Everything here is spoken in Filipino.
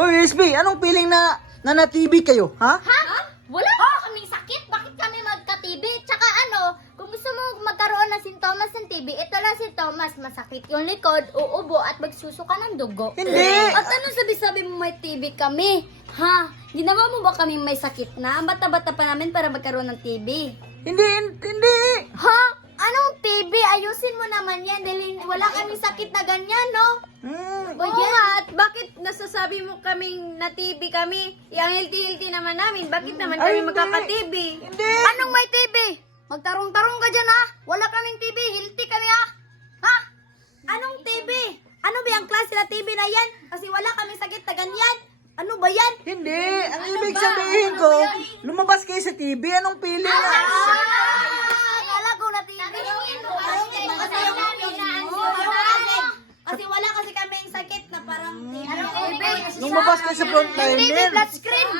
Oy, SB, anong feeling na TV kayo, ha? Ha? Wala kaming sakit. Bakit kami magka-TB? Tsaka kung gusto mo magkaroon ng sintomas ng TB, ito lang sintomas. Masakit yung likod, uubo, at magsusuka ng dugo. Hindi. At anong sabi-sabi mo may TB kami? Ha? Ginawa mo ba kami may sakit na? Ang bata-bata pa namin para magkaroon ng TB. Hindi. Ha? Anong TB? Ayusin mo naman yan dahil wala kaming sakit na ganyan, no? Oo nga, at bakit nasasabi mo kaming na-TB kami? Yang healthy naman namin. Bakit naman Ay, kami hindi. magkaka-TB? Hindi. Anong may TB? Magtarong-tarong ka dyan, ha? Wala kaming TB. Healthy kami, ha? Ha? Anong TB? Ano ba yung klase na TB na yan? Kasi wala kaming sakit na ganyan. Ano ba yan? Hindi. Ang ibig sabihin ko, lumabas kayo sa TV, anong feeling na? Akala ko na TB. Kasi wala kasi kaming sakit na parang TB. Lumabas kayo sa frontliner. TB flat screen.